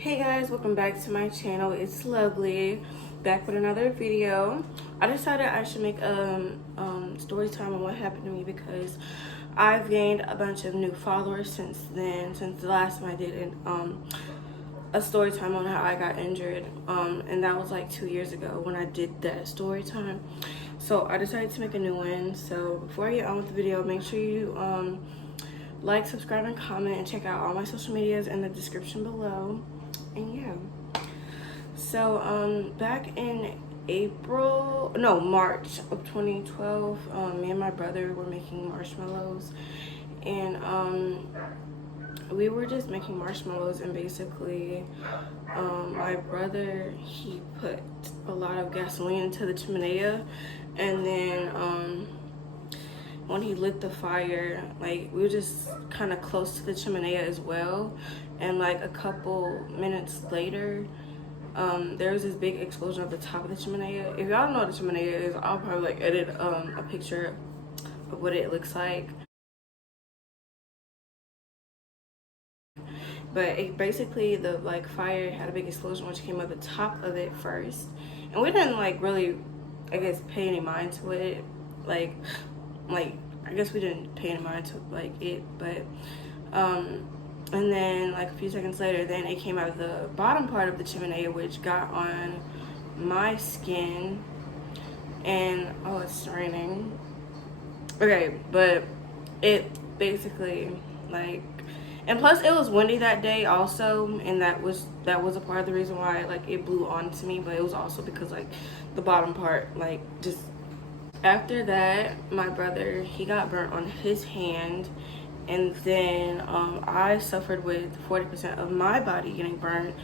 Hey guys, welcome back to my channel. It's Lovely, back with another video. I decided I should make a story time on what happened to me because I've gained a bunch of new followers since then, since the last time I did a story time on how I got injured, and that was like 2 years ago when I did that story time. So I decided to make a new one. So before I get on with the video, make sure you like, subscribe, and comment, and check out all my social medias in the description below. And yeah, so back in March of 2012, me and my brother were making marshmallows, and we were just making marshmallows, and basically my brother, he put a lot of gasoline into the chimenea, and then when he lit the fire, like, we were just kind of close to the chimenea as well, and like a couple minutes later, there was this big explosion at the top of the chimenea. If y'all don't know what the chimenea is, I'll probably like edit a picture of what it looks like. But it basically, the like fire had a big explosion which came at the top of it first, and we didn't like really, I guess, pay any mind to it. Like I guess we didn't pay any mind to like it, but and then like a few seconds later, then it came out of the bottom part of the chimney, which got on my skin. And oh, it's raining. Okay, but it basically, like, and plus it was windy that day also, and that was a part of the reason why like it blew onto me. But it was also because like the bottom part, like, just after that, my brother, he got burnt on his hand, and then I suffered with 40% of my body getting burnt,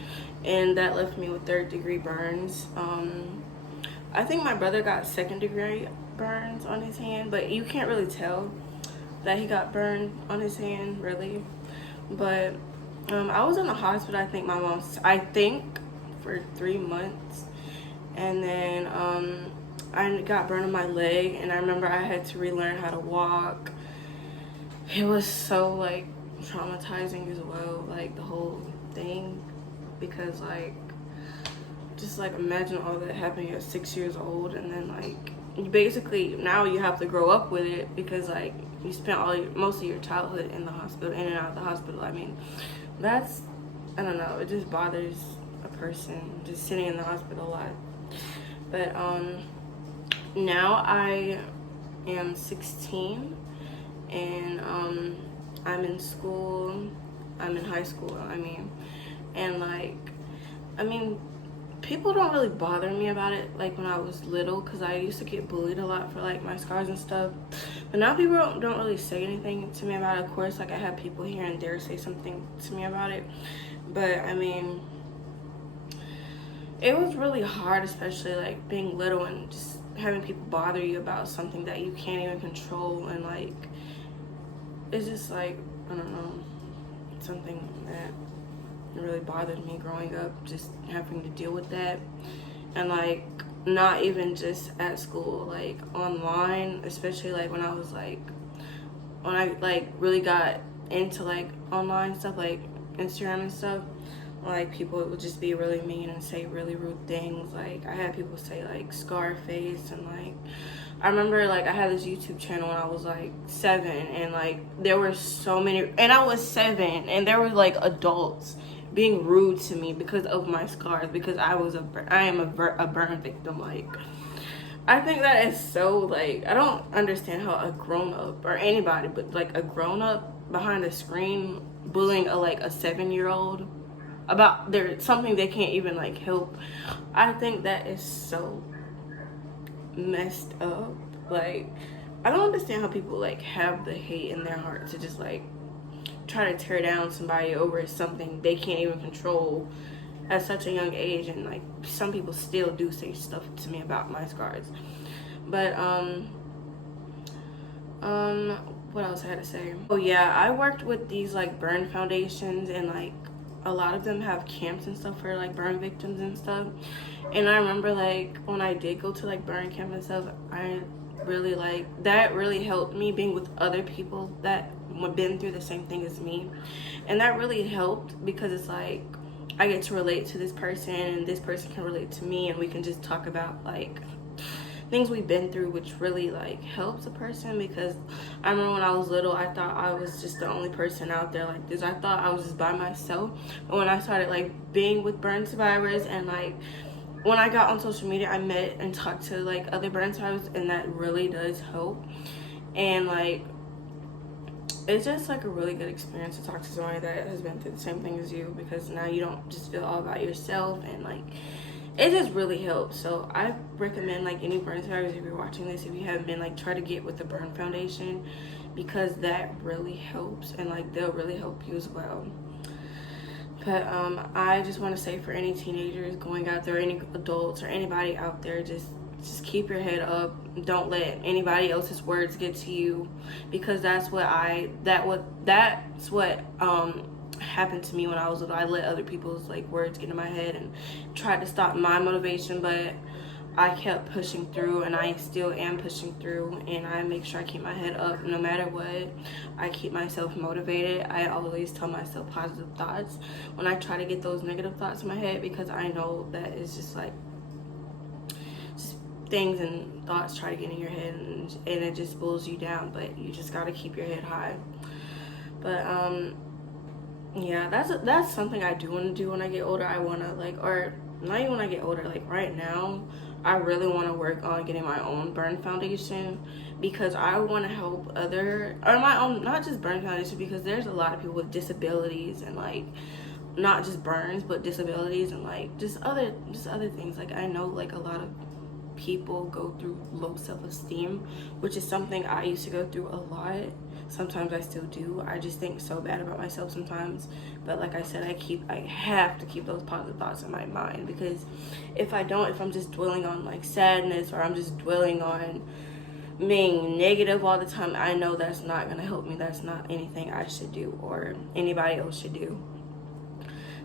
and that left me with third-degree burns. I think my brother got second-degree burns on his hand, but you can't really tell that he got burned on his hand, really. But I was in the hospital, I think for 3 months, and then I got burned on my leg, and I remember I had to relearn how to walk. It was so like traumatizing as well, like the whole thing, because like, just like imagine all that happening at 6 years old, and then like you basically now you have to grow up with it because like you spent most of your childhood in the hospital, in and out of the hospital. I mean, that's, I don't know, it just bothers a person just sitting in the hospital a lot. But now I am 16, and I'm in school. I'm in high school, and like, people don't really bother me about it like when I was little, because I used to get bullied a lot for like my scars and stuff. But now people don't really say anything to me about it. Of course, like, I have people here and there say something to me about it, but I mean, it was really hard, especially like being little and just having people bother you about something that you can't even control. And like, it's just like, I don't know, something that really bothered me growing up, just having to deal with that. And like, not even just at school, like online, especially like when I like really got into like online stuff, like Instagram and stuff. Like, people would just be really mean and say really rude things. Like, I had people say like Scarface, and like, I remember like I had this YouTube channel when I was like 7, and like there were so many, and I was 7, and there were like adults being rude to me because of my scars, because I am a burn victim. Like, I think that is so, like, I don't understand how a grown-up, or anybody, but like a grown-up behind a screen bullying a 7-year-old about something they can't even like help. I think that is so messed up. Like, I don't understand how people like have the hate in their heart to just like try to tear down somebody over something they can't even control at such a young age. And like, some people still do say stuff to me about my scars. But what else I had to say? Oh yeah, I worked with these like burn foundations, and like a lot of them have camps and stuff for like burn victims and stuff. And I remember like when I did go to like burn camp and stuff, I really like that really helped me, being with other people that been through the same thing as me. And that really helped, because it's like I get to relate to this person and this person can relate to me, and we can just talk about like things we've been through, which really like helps a person. Because I remember when I was little, I thought I was just the only person out there like this. I thought I was just by myself. But when I started like being with burn survivors, and like when I got on social media, I met and talked to like other burn survivors, and that really does help. And like it's just like a really good experience to talk to somebody that has been through the same thing as you, because now you don't just feel all about yourself, and like it just really helps. So I recommend like any burn survivors, if you're watching this, if you haven't been, like try to get with the Burn Foundation, because that really helps, and like they'll really help you as well. But I just want to say, for any teenagers going out there, any adults or anybody out there, just keep your head up. Don't let anybody else's words get to you, because that's what happened to me when I was little. I let other people's like words get in my head and tried to stop my motivation, but I kept pushing through, and I still am pushing through, and I make sure I keep my head up no matter what. I keep myself motivated. I always tell myself positive thoughts when I try to get those negative thoughts in my head, because I know that it's just like things and thoughts try to get in your head, and it just pulls you down. But you just got to keep your head high. But yeah, that's something I do want to do when I get older. I want to like, or not even when I get older, like right now, I really want to work on getting my own burn foundation, because I want to help other, or my own, not just burn foundation, because there's a lot of people with disabilities, and like not just burns but disabilities, and like just other things. Like I know like a lot of people go through low self-esteem, which is something I used to go through a lot. Sometimes I still do. I just think so bad about myself sometimes. But like I said, I have to keep those positive thoughts in my mind, because if I don't, if I'm just dwelling on like sadness, or I'm just dwelling on being negative all the time, I know that's not gonna help me. That's not anything I should do or anybody else should do.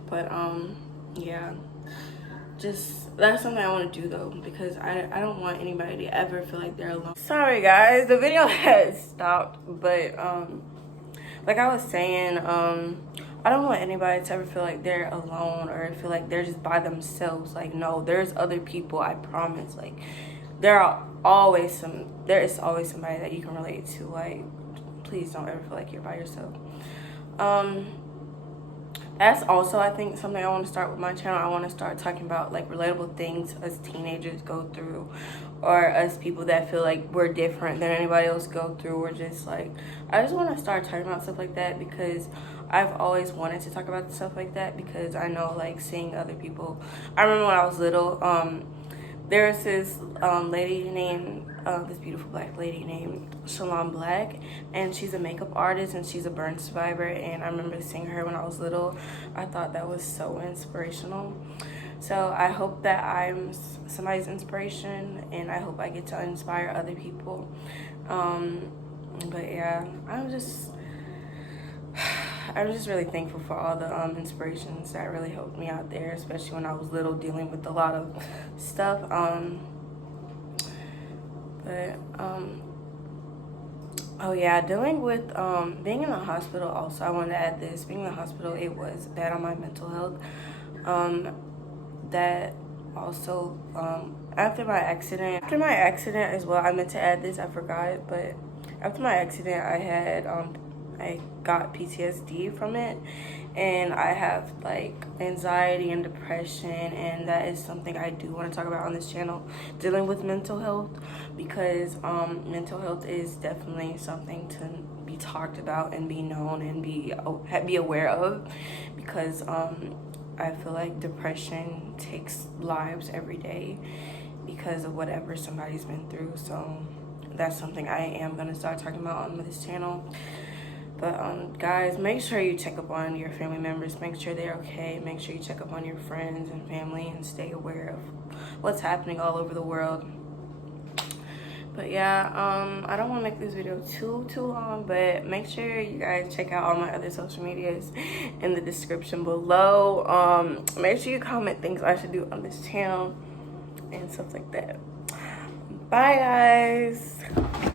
But yeah, just that's something I want to do though, because I don't want anybody to ever feel like they're alone. Sorry guys, the video has stopped, but like I was saying, I don't want anybody to ever feel like they're alone, or feel like they're just by themselves. Like, no, there's other people, I promise. Like there is always somebody that you can relate to. Like, please don't ever feel like you're by yourself. That's also, I think, something I want to start with my channel. I want to start talking about like relatable things us teenagers go through, or us people that feel like we're different than anybody else go through, or just like, I just want to start talking about stuff like that, because I've always wanted to talk about stuff like that, because I know like seeing other people. I remember when I was little, there was this lady named, this beautiful black lady named Shalom Black, and she's a makeup artist, and she's a burn survivor. And I remember seeing her when I was little. I thought that was so inspirational. So I hope that I'm somebody's inspiration, and I hope I get to inspire other people. But yeah, I'm just really thankful for all the inspirations that really helped me out there, especially when I was little, dealing with a lot of stuff. Oh yeah, dealing with being in the hospital also. I wanted to add this. Being in the hospital, it was bad on my mental health. That also, after my accident as well, I meant to add this, I forgot, but after my accident, I got PTSD from it, and I have like anxiety and depression, and that is something I do want to talk about on this channel, dealing with mental health, because mental health is definitely something to be talked about and be known and be aware of, because I feel like depression takes lives every day because of whatever somebody's been through. So that's something I am going to start talking about on this channel. But guys, make sure you check up on your family members. Make sure they're okay. Make sure you check up on your friends and family, and stay aware of what's happening all over the world. But yeah, I don't want to make this video too long, but make sure you guys check out all my other social medias in the description below. Make sure you comment things I should do on this channel and stuff like that. Bye guys.